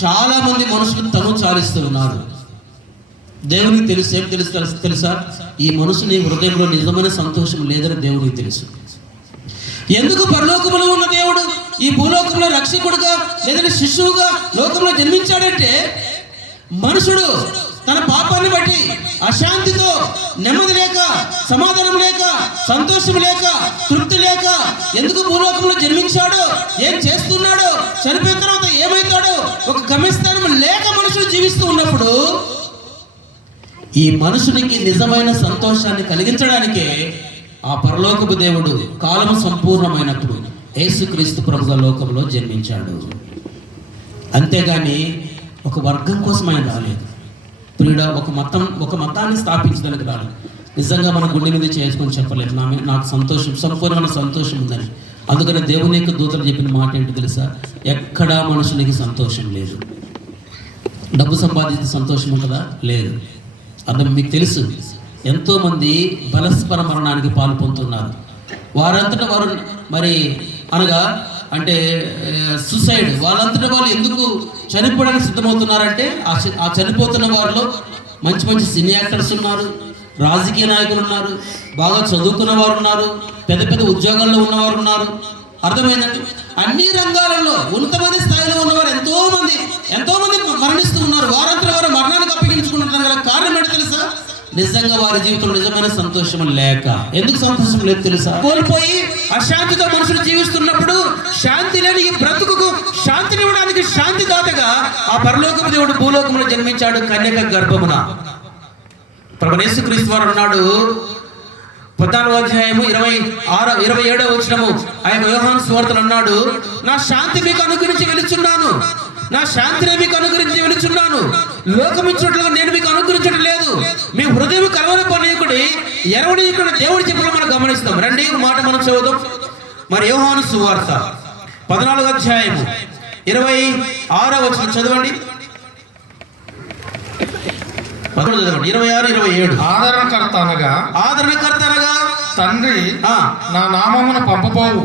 చాలా మంది మనుషులు తను చాలిస్తున్నారు. దేవునికి తెలుసు. ఏం తెలుసా? ఈ మనుషుని హృదయంలో నిజమైన సంతోషం లేదని దేవునికి తెలుసు. ఎందుకు పరలోకములో ఉన్న దేవుడు ఈ భూలోకంలో రక్షకుడుగా, లేదంటే శిశువుగా లోకంలో జన్మించాడంటే, మనుషుడు తన పాపాన్ని బట్టి అశాంతితో, నెమ్మది లేక, సమాధానం లేక, సంతోషం లేక, తృప్తి లేక ఎందుకు భూలోకంలో జన్మించాడో, ఏం చేస్తున్నాడో, చనిపోయిన తర్వాత ఏమవుతాడో ఒక గమ్యస్థానం లేక మనుషులు జీవిస్తూ ఉన్నప్పుడు ఈ మనుషునికి నిజమైన సంతోషాన్ని కలిగించడానికే ఆ పరలోకపు దేవుడు కాలం సంపూర్ణమైనప్పుడు యేసుక్రీస్తు ప్రభుగా లోకంలో జన్మించాడు. అంతేగాని ఒక వర్గం కోసం ఆయన రాలేదు. ప్రియుడా, ఒక మతాన్ని స్థాపించడానికి రాలేదు. నిజంగా మన గుండె మీద చేసుకొని చెప్పలేదు, నాకు సంతోషం, సంపూర్ణమైన సంతోషం ఉందని. అందుకని దేవుని యొక్క దూతలు చెప్పిన మాట ఏంటో తెలుసా? ఎక్కడా మనుషునికి సంతోషం లేదు. డబ్బు సంపాదించే సంతోషం ఉంటుందా? లేదు. అర్థం మీకు తెలుసు, ఎంతోమంది బలస్పర మరణానికి పాలు పొందుతున్నారు. వారంతటా వారు మరి అనగా అంటే సూసైడ్, వాళ్ళంతటా వాళ్ళు ఎందుకు చనిపోవడానికి సిద్ధమవుతున్నారంటే ఆ చనిపోతున్న వారిలో మంచి మంచి సినీ యాక్టర్స్ ఉన్నారు, రాజకీయ నాయకులు ఉన్నారు, బాగా చదువుకున్న వారు ఉన్నారు, పెద్ద పెద్ద ఉద్యోగాల్లో ఉన్నవారు ఉన్నారు. అర్థమైందండి? అన్ని రంగాలలో ఉన్నతమైన స్థాయిలో ఉన్నవారు ఎంతో మంది మరణిస్తూ ఉన్నారు. వారంతా వారు మరణానికి అప్పగించుకుంటున్నారు. గల కారణం ఏంటో తెలుసా? నిజంగా వారి జీవితంలో నిజమైన సంతోషం లేక. ఎందుకు సంతోషం లేదు తెలుసా? కోల్పోయి అశాంతితో మనుషులు జీవిస్తున్నప్పుడు శాంతి లేని ఈ బ్రతుకుకు శాంతినివ్వడానికి శాంతిదాతగా ఆ పరలోకపు దేవుడు భూలోకములో జన్మించాడు, కన్యక గర్భమున. ప్రభువైన యేసుక్రీస్తు వారు అన్నాడు, 14వ అధ్యాయము 27వ వచనము, ఆయన యోహాను సువార్తలో అన్నాడు, నా శాంతి మీకు అనుగ్రహించి వెలుచున్నాను, నా శాంతిని మీకు అనుగ్రహించి వెలుచున్నాను, లోకమిచ్చినట్లుగా నేను మీకు అనుగ్రహించడం లేదు. మీ హృదయం కలవరపనీయకుడి ఎరవనీయకుడి దేవుడు చెప్పడం మనం గమనిస్తాం. రండి మాట మనం చదువుదాం. మరి యోహాను సువార్త 14వ అధ్యాయము 26వ వచనం చదవండి. 26, 27. ఆదరణకర్త అనగా తండ్రి నా నామమున పంపబోవు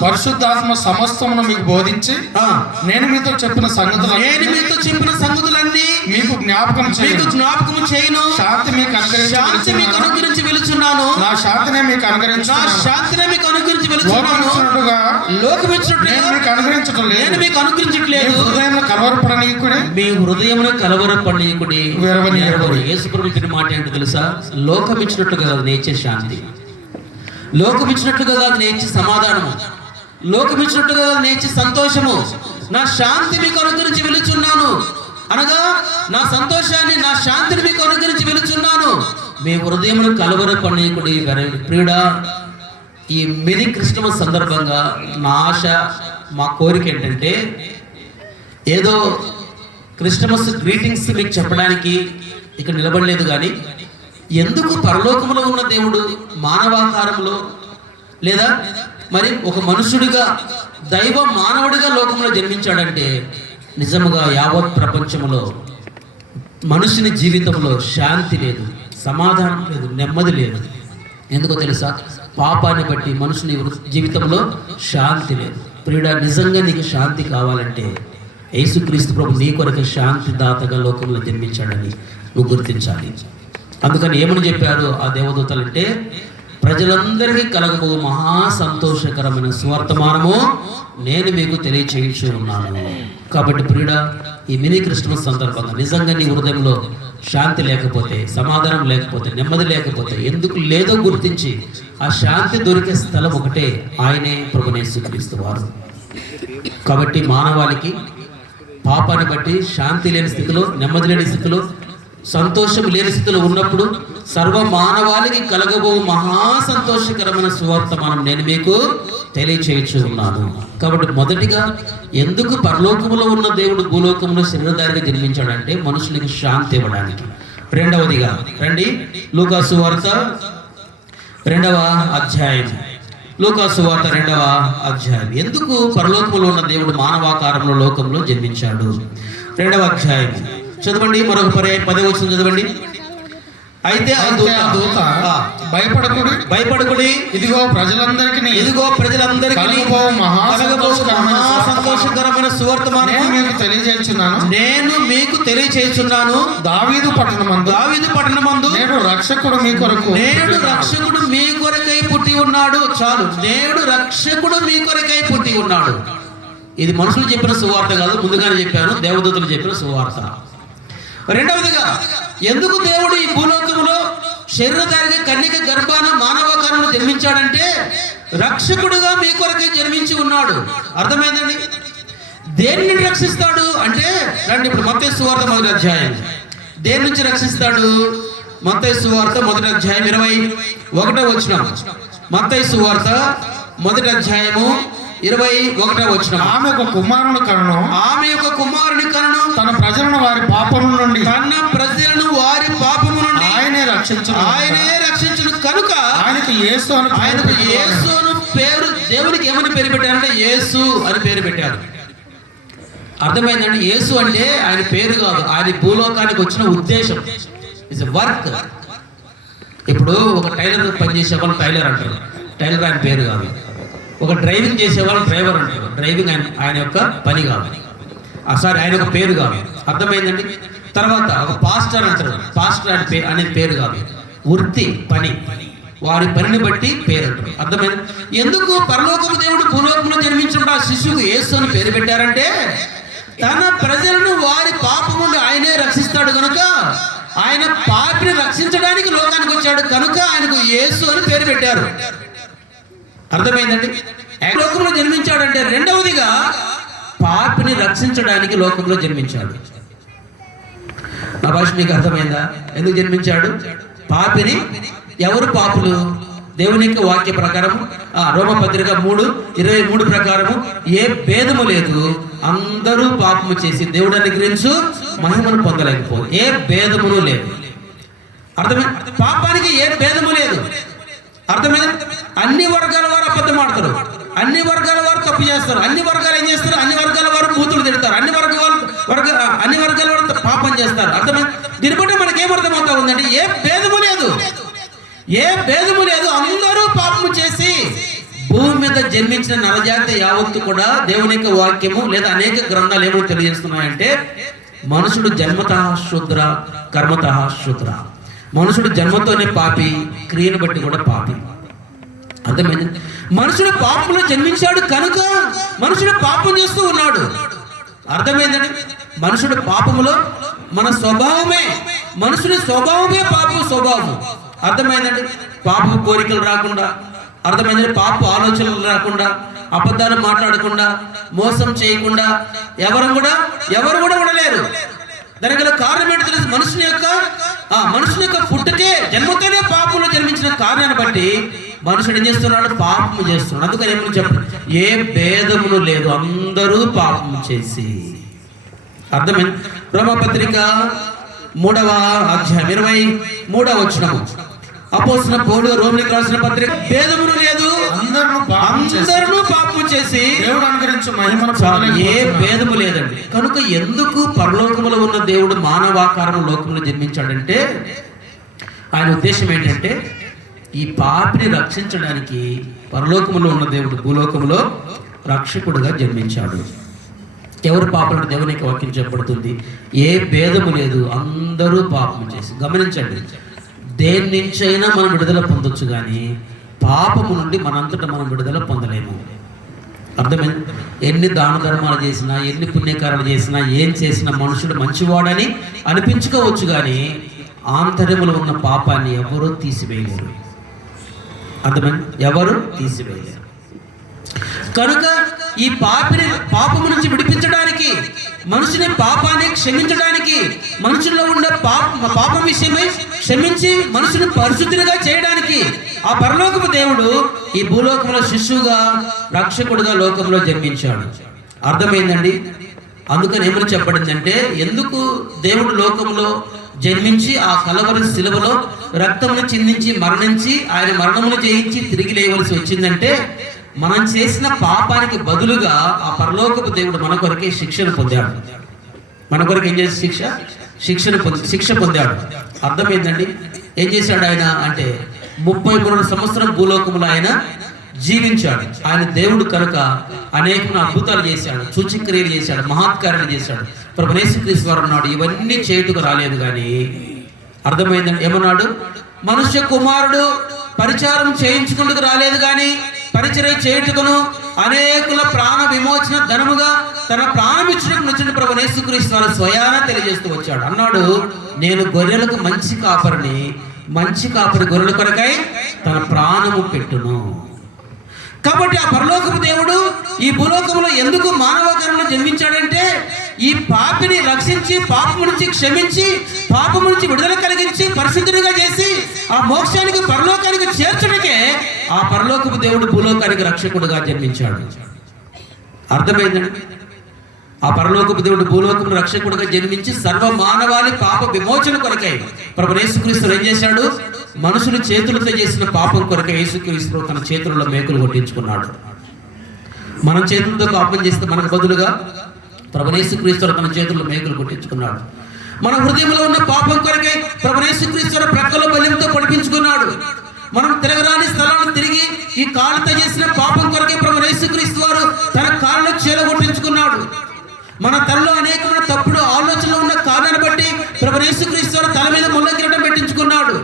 పరిశుద్ధాత్మ సమస్తమును మీకు బోధించి నేను మీతో చెప్పిన సంగతులన్నీ మీకు జ్ఞాపకం చేయను. శాంతి మీకు అనుగ్రహించి వెలుచున్నాను. నా శాంతినే మీకు అనుగ్రహించి వెలుచున్నాను. నేను మీకు అనుగ్రహించట్లేదు. హృదయంలో కలవరపడనీయకుడి, మీ హృదయంలో కలవరపడనీయకుడి. యేసుప్రభు చెప్పిన మాట ఏంటో తెలుసా? లోకమిచ్చినట్లుగా కాదు నేర్చే శాంతి, లోకమిచ్చినట్లుగా కాదు నేర్చే సమాధానము, లోకమిచ్చినట్లుగా కాదు నేర్చే సంతోషము. నా శాంతి మీకు అనుగ్రహించి వెలుచున్నాను అనగా నా సంతోషాన్ని, నా శాంతిని మీకు అనుగ్రహించి వెలుచున్నాను. మీ హృదయమును కలవరపడనీయకుడి. ప్రియుడా, ఈ మెరీ క్రిస్టమస్ సందర్భంగా నా ఆశ, మా కోరిక ఏంటంటే, ఏదో క్రిస్టమస్ గ్రీటింగ్స్ మీకు చెప్పడానికి ఇక్కడ నిలబడలేదు, కానీ ఎందుకు పరలోకములో ఉన్న దేవుడు మానవాకారంలో లేదా మరి ఒక మనుషుడిగా దైవ మానవుడిగా లోకంలో జన్మించాడంటే నిజముగా యావత్ ప్రపంచంలో మనుషుని జీవితంలో శాంతి లేదు, సమాధానం లేదు, నెమ్మది లేదు. ఎందుకో తెలుసా? పాపాన్ని బట్టి మనుషుని జీవితంలో శాంతి లేదు. ప్రియుడా, నిజంగా నీకు శాంతి కావాలంటే యేసుక్రీస్తు ప్రభు నీ కొరకు శాంతి దాతగా లోకంలో జన్మించాడని నువ్వు గుర్తించాలి. అందుకని ఏమని చెప్పారు ఆ దేవదూతలంటే, ప్రజలందరికీ కలగబో మహా సంతోషకరమైన సువర్తమానము నేను మీకు తెలియచేయించు ఉన్నాను. కాబట్టి ప్రియుడా, ఈ మినీ క్రిస్మస్ సందర్భంగా నిజంగా నీ హృదయంలో శాంతి లేకపోతే, సమాధానం లేకపోతే, నెమ్మది లేకపోతే, ఎందుకు లేదో గుర్తించి ఆ శాంతి దొరికే స్థలం ఒకటే, ఆయనే ప్రభువైన యేసుక్రీస్తు వారు. కాబట్టి మానవాళికి పాపాన్ని బట్టి శాంతి లేని స్థితిలో, నెమ్మది లేని స్థితిలో, సంతోషం లేని స్థితిలో ఉన్నప్పుడు సర్వ మానవాళికి కలగబో మహా సంతోషకరమైన సువార్తమానం నేను మీకు తెలియచేయచ్చు ఉన్నాను. కాబట్టి మొదటిగా ఎందుకు పరలోకములో ఉన్న దేవుడు భూలోకంలో శరీరధారిగా జన్మించాడంటే మనుషులకి శాంతి ఇవ్వడానికి. రెండవదిగా రండి, లూకా సువార్త 2వ అధ్యాయం. లూకా సువార్త 2వ అధ్యాయం. ఎందుకు పరలోకములో ఉన్న దేవుడు మానవాకారంలో లోకంలో జన్మించాడు? 2వ అధ్యాయం చదవండి. మరొక పర్యాయం 10వ వచనం చదవండి. అయితే ఆ దూత భయపడకుడి, ఇదిగో ప్రజలందరికీ మహా సంతోషకరమైన సువార్తమానం నేను మీకు తెలియజేస్తున్నాను. దావీదు పట్టణమందు నేడు రక్షకుడు మీ కొరకై పుట్టి ఉన్నాడు. చాలు, నేడు రక్షకుడు మీ కొరకై పుట్టి ఉన్నాడు. ఇది మనుషులు చెప్పిన సువార్త కాదు, ముందుగానే చెప్పాను, దేవదూతలు చెప్పిన సువార్త. రెండవదిగా ఎందుకు దేవుడు ఈ భూలోకంలో శరీరధారిగా కన్యక గర్భాన మానవాకారంలో జన్మించాడంటే రక్షకుడుగా మీ కొరకే జన్మించి ఉన్నాడు. అర్థమైందండి? దేన్ని రక్షిస్తాడు అంటే రండి ఇప్పుడు మత్తయి సువార్త 1వ అధ్యాయం. దేని నుంచి రక్షిస్తాడు? మత్తయి సువార్త 1వ అధ్యాయం 21వ వచనం. మత్తయి సువార్త 1వ అధ్యాయము 21వ వచనం. ఆమె యొక్క కుమారుని కనును తన ప్రజలను వారి పాపము నుండి ఆయనే రక్షించును రక్షించును కనుక ఆయనకు యేసు అని ఆయనకు యేసు అని పేరు, దేవునికి ఏమని పేరు పెట్టారంటే యేసు అని పేరు పెట్టారు. అర్థమైందండి? యేసు అంటే ఆయన పేరు కాదు, ఆయన భూలోకానికి వచ్చిన ఉద్దేశం. It's work. ఇప్పుడు ఒక టైలర్ పనిచేసే వాళ్ళు టైలర్ అంటారు, టైలర్ ఆయన పేరు కాదు. ఒక డ్రైవింగ్ చేసేవాళ్ళు డ్రైవర్ అంటారు, డ్రైవింగ్ ఆయన యొక్క పని కాదు, సారీ ఆయన యొక్క పేరు కాదు. అర్థమైందండి? తర్వాత ఒక పాస్టర్ అంటారు, పాస్టర్ అనేది పేరు కాదు, వృత్తి, పని, వారి పనిని బట్టి పేరు అంటారు. అర్థమైంది? ఎందుకు పరలోకపు దేవుడు భూలోకంలో జన్మించిన ఆ శిశువుకు యేసు అని పేరు పెట్టారంటే తన ప్రజలను వారి పాపం నుండి ఆయనే రక్షిస్తాడు కనుక, ఆయన పాపిని రక్షించడానికి లోకానికి వచ్చాడు కనుక ఆయనకు యేసు అని పేరు పెట్టారు. అర్థమైందండి? లోకంలో జన్మించాడంటే రెండవదిగా పాపిని రక్షించడానికి లోకంలో జన్మించాడు. నా భాష మీకు అర్థమైందా? ఎందుకు జన్మించాడు? పాపిని. ఎవరు పాపులు? దేవుని యొక్క వాక్య ప్రకారం రోమపత్రిక 3:23 ప్రకారము ఏ భేదము లేదు, అందరూ పాపము చేసి దేవుడు అనుగ్రహించు మహిమను పొందలేకపోదు. ఏ భేదమును లేదు. అర్థమైంది? పాపానికి ఏ భేదము లేదు. అర్థమైంది? అన్ని వర్గాల వారు అబద్ధం ఆడతారు, అన్ని వర్గాల వారు తప్పు చేస్తారు, అన్ని వర్గాలు ఏం చేస్తారు? అన్ని వర్గాల వారు బూతులు తిడతారు, అన్ని వర్గాల వారు పాపం చేస్తారు. అర్థమైంది? దీన్ని బట్టి మనకేమర్థమవుతా ఉందంటే ఏ భేదము లేదు, ఏ భేదము లేదు. అందరూ పాపము చేసి భూమి మీద జన్మించిన నరజాతి యావత్తు కూడా దేవుని యొక్క వాక్యము లేదా అనేక గ్రంథాలు ఏమో తెలియజేస్తున్నాయంటే మనుషుడు జన్మతః శూద్ర కర్మతః శూద్ర. మనుషుడు జన్మతోనే పాపి, క్రియను బట్టి కూడా పాపి. అర్థమైంది? మనుషుడు పాపంలో జన్మించాడు కనుక మనుషుడు పాపం చేస్తూ ఉన్నాడు. అర్థమైందండి? మనుషుడు పాపములో మన స్వభావమే, మనుషుడి స్వభావమే పాపం స్వభావము. అర్థమైందండి? పాపపు కోరికలు రాకుండా, అర్థమైందండి? పాప ఆలోచనలు రాకుండా, అబద్ధాలు మాట్లాడకుండా, మోసం చేయకుండా ఎవరు కూడా ఉండలేరు. దానికి గల కారణం ఏంటో తెలుసు? మనుషుని యొక్క పుట్టుకే, జన్మతోనే పాపంలో జన్మించిన కారణాన్ని బట్టి మనుషుడు ఏం చేస్తున్నాడు? పాపము చేస్తున్నాడు. అందుకని ఏమని చెప్పండి? ఏ భేదములు లేదు, అందరూ పాపము చేసి. అర్థమైంది? రోమపత్రిక 3వ అధ్యాయం 23వ వచనము. అపోస్తలుడైన పౌలు రోమీయులకు రాసిన పత్రిక, భేదములు లేదు, అందరూ పాపము చేసి దేవుడు అనుగ్రహించు మహిమను ఏ భేదము లేదండి. కనుక ఎందుకు పరలోకములో ఉన్న దేవుడు మానవాకారం లోకంలో జన్మించాడంటే ఆయన ఉద్దేశం ఏంటంటే ఈ పాపిని రక్షించడానికి పరలోకములో ఉన్న దేవుడు భూలోకములో రక్షకుడుగా జన్మించాడు. ఎవరు పాపలను దేవునికి వాక్యం చెప్పబడుతుంది? ఏ భేదము లేదు, అందరూ పాపము చేసి. గమనించండి, దేని నుంచైనా మనం విడుదల పొందొచ్చు కానీ పాపము నుండి మనంతటా మనం విడుదల పొందలేము. అర్థమైంది? ఎన్ని దాన ధర్మాలు చేసినా, ఎన్ని పుణ్యకారాలు చేసినా, ఏం చేసినా మనుషుడు మంచివాడని అనిపించుకోవచ్చు కానీ ఆంతర్యములో ఉన్న పాపాన్ని ఎవరూ తీసివేయలేరు. అర్థమైంది? ఎవరు తీసివేయలేరు. కనుక ఈ పాపము నుంచి విడిపించడానికి, మనుషుని పాపాన్ని క్షమించడానికి, మనుషుల్లో ఉన్న పాపం విషయమై క్షమించి మనుషుని పరిశుద్ధిగా చేయడానికి ఆ పరలోకపు దేవుడు ఈ భూలోకంలో శిశువుగా, రక్షకుడుగా లోకంలో జన్మించాడు. అర్థమైందండి? అందుకని ఏమని చెప్పబడిందంటే ఎందుకు దేవుడు లోకంలో జన్మించి ఆ కలవరి శిలువలో రక్తమును చిందించి మరణించి ఆయన మరణమును జయించి తిరిగి లేవలసి వచ్చిందంటే మనం చేసిన పాపానికి బదులుగా ఆ పరలోకపు దేవుడు మన కొరకే శిక్షను పొందాడు. మన కొరకు ఏం చేసి శిక్ష పొందాడు. అర్థమైందండి? ఏం చేశాడు ఆయన అంటే 33 సంవత్సరం భూలోకములో ఆయన జీవించాడు. ఆయన దేవుడు కనుక అనేక అద్భుతాలు చేశాడు, సూచక్రియలు చేశాడు, మహత్కార్యాలు చేశాడు. ప్రభువు యేసుక్రీస్తు వారు అన్నాడు ఇవన్నీ చేయుటకు రాలేదు కానీ, అర్థమైందండి? ఏమన్నాడు? మనుష్య కుమారుడు పరిచారం చేయించుకుంటూ రాలేదు కానీ పరిచర్య చేయుటకును అనేకుల ప్రాణ విమోచన ధనముగా తన ప్రాణం ఇచ్చుటకు వచ్చిన ప్రభువు యేసుక్రీస్తు వారు స్వయాన తెలియజేస్తూ వచ్చాడు. అన్నాడు, నేను గొర్రెలకు మంచి కాపరిని, మంచి కాపరి గొర్రెల కొరకై తన ప్రాణము పెట్టును. కాబట్టి ఆ పరలోకపు దేవుడు ఈ భూలోకంలో ఎందుకు మానవాకారంలో జన్మించాడంటే ఈ పాపిని రక్షించి, పాపము నుంచి క్షమించి, పాపము నుంచి విడుదల కలిగించి, పరిశుద్ధుడిగా చేసి ఆ మోక్షానికి, పరలోకానికి చేర్చడానికే ఆ పరలోకపు దేవుడు భూలోకానికి రక్షకుడుగా జన్మించాడు. అర్థమైందండి? ఆ పరలోకపు దేవుడు భూలోకము రక్షకుడుగా జన్మించి సర్వ మానవాళి పాప విమోచన కొరకై ప్రభు యేసుక్రీస్తు ఏం చేశాడు? మనుషులు చేతులతో చేసిన పాపం కొరకై యేసుక్రీస్తు తన చేతుల్లో మేకులు కొట్టించుకున్నాడు. మనం చేతులతో పాపం చేస్తే మనకు బదులుగా ప్రభు యేసుక్రీస్తు తన చేతుల్లో మేకులు కొట్టించుకున్నాడు. మన హృదయంలో ఉన్న పాపం కొరకై ప్రభు యేసుక్రీస్తు ప్రక్కలో బల్యంతో పొడిపించుకున్నాడు. మనం తిరగరాని స్థలాలను తిరిగి ఈ కాళ్ళతో చేసిన పాపం కొరకే ప్రభు యేసుక్రీస్తు వారు తన కాళ్ళలో చీలగొట్టించుకున్నాడు. మన తనలో అనేకమైన తప్పుడు ఆలోచనలు ఉన్న కారణాన్ని బట్టి ప్రభు యేసుక్రీస్తు వారు తల మీద ముళ్ళ కిరీటం పెట్టించుకున్నాడు.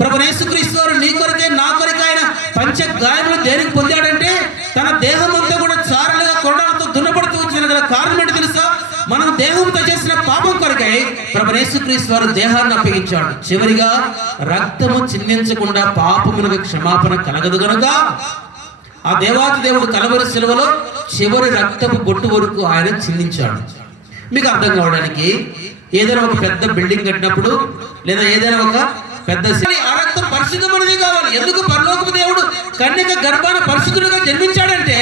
ప్రభు యేసుక్రీస్తు వారు నీ కొరకే నా కొరకే ఆయన పంచ గాయములు దేనికి పొందాడంటే తన దేహం అంతా కూడా చారలుగా కొరడాలతో దున్నపడుతూ వచ్చిన గల కారణం ఏంటి తెలుసా? మనం దేహంతో చేసిన పాపం కొరకై ప్రభు యేసుక్రీస్తు వారు దేహాన్ని అప్పగించాడు. చివరిగా రక్తము చిందించకుండా పాపమునకు క్షమాపణ కలగదు గనుక ఆ దేవాతి దేవుడు కలవరి శిలువలో చివరి రక్తపు బొట్టు వరకు ఆయన చిందించాడు. మీకు అర్థం కావడానికి ఏదైనా ఒక పెద్ద బిల్డింగ్ కట్టినప్పుడు లేదా ఏదైనా ఒక పెద్ద ఆ రక్తం పరిశుద్ధమైనది కావాలి. ఎందుకు? పరలోకపు దేవుడు కన్యక గర్భాన పరిశుద్ధుడుగా జన్మించాడంటే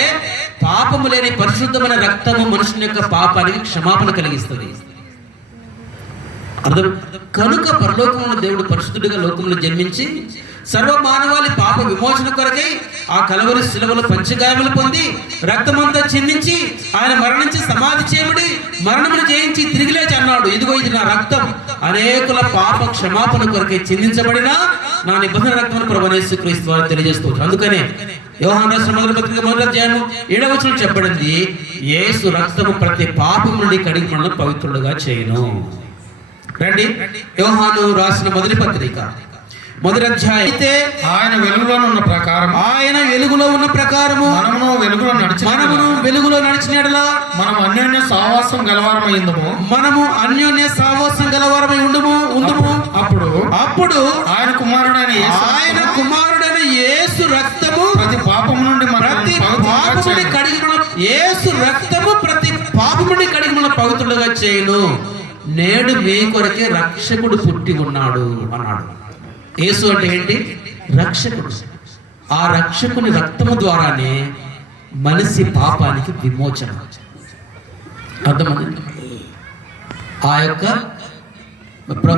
పాపము లేని పరిశుద్ధమైన రక్తము మనుషుని యొక్క పాపానికి క్షమాపణ కలిగిస్తుంది. అర్థం కనుక పరలోకమున్న దేవుడు పరిశుద్ధుడిగా లోకంలో జన్మించి సర్వ మానవాళి పాప విమోచన కొరకై ఆ కలవరి శిలువలో పంచగాయములు పొంది రక్తమంతా చిందించి ఆయన మరణించి సమాధి చేయబడి మరణమును జయించి తిరిగి లేచి అన్నాడు, ఇదిగో ఇది నా రక్తం, అనేకుల పాప క్షమాపణ కొరకై చిందించబడిన నా నిబంధన రక్తమును ప్రభువైన యేసుక్రీస్తు వారు తెలియజేస్తూ. అందుకనే యోహాను రాసిన మొదటి పత్రిక 1వ అధ్యాయం 7వ వచనం చెప్పబడింది, యేసు రక్తము ప్రతి పాపం నుండి కడిగి మనల్ని పవిత్రులుగా చేయను. రండి, యోహాను రాసిన మొదటి పత్రిక 1వ అధ్యాయం. అయితే ఆయన వెలుగులో ఉన్న ప్రకారము మనమును వెలుగులో నడిచిన యెడల మనము అన్యోన్య సహవాసం గలవారమై ఉండుము. అప్పుడు ఆయన కుమారుడైన యేసు రక్తము ప్రతి పాపము నుండి కడిగి యేసు రక్తము ప్రతి పాపము నుండి కడిగి మన పవిత్రులుగా చేయను. నేడు మీ కొరకే రక్షకుడు పుట్టి ఉన్నాడు అన్నాడు. యేసు అంటే ఏంటి? రక్షకుడు. ఆ రక్షకుని రక్తము ద్వారానే మనిషి పాపానికి విమోచన. అర్థమైంది?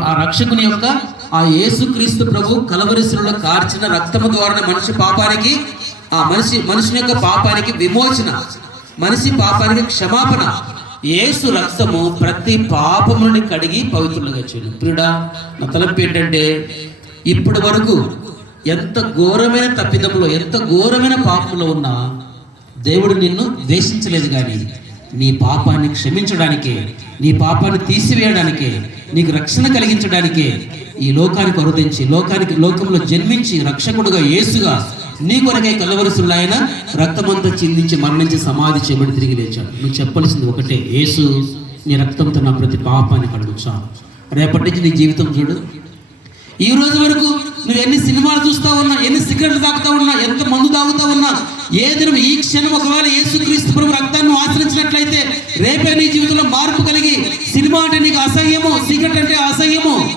ఆ రక్షకుని యొక్క ఆ యేసుక్రీస్తు ప్రభు కలవరి శిలువలో కార్చిన రక్తము ద్వారా మనిషి పాపానికి మనిషిని యొక్క పాపానికి విమోచన, మనిషి పాపానికి క్షమాపణ. యేసు రక్తము ప్రతి పాపముని కడిగి పవిత్రులుగా చేయను. ప్రియుడా, నా తలంపు ఏంటంటే ఇప్పటి వరకు ఎంత ఘోరమైన తప్పిదములో ఎంత ఘోరమైన పాపంలో ఉన్నా దేవుడు నిన్ను ద్వేషించలేదు, కానీ నీ పాపాన్ని క్షమించడానికే, నీ పాపాన్ని తీసివేయడానికే, నీకు రక్షణ కలిగించడానికే ఈ లోకానికి అరుదించి లోకంలో జన్మించి రక్షకుడుగా యేసుగా నీ కొరకై కలవరి శిలువలో ఆయన రక్తమంతా చిందించి మరణించి సమాధి చేయబడి తిరిగి లేచాడు. నువ్వు చెప్పాల్సింది ఒకటే, యేసు నీ రక్తంతో నా ప్రతి పాపాన్ని కడుగుచాను. రేపటి నుంచి నీ జీవితం చూడు. ఈ రోజు వరకు నువ్వు ఎన్ని సినిమాలు చూస్తా ఉన్నా, ఎన్ని సిగరెట్లు తాగుతా ఉన్నా, ఎంత మందు తాగుతా ఉన్నా, ఏదైనా ఈ క్షణం ఒకవేళ యేసుక్రీస్తు ప్రభు రక్తాన్ని ఆశ్రయించినట్లయితే రేపే నీ జీవితంలో మార్పు కలిగి సినిమా అంటే నీకు అసహ్యము, సిగరెట్ అంటే అసహ్యము,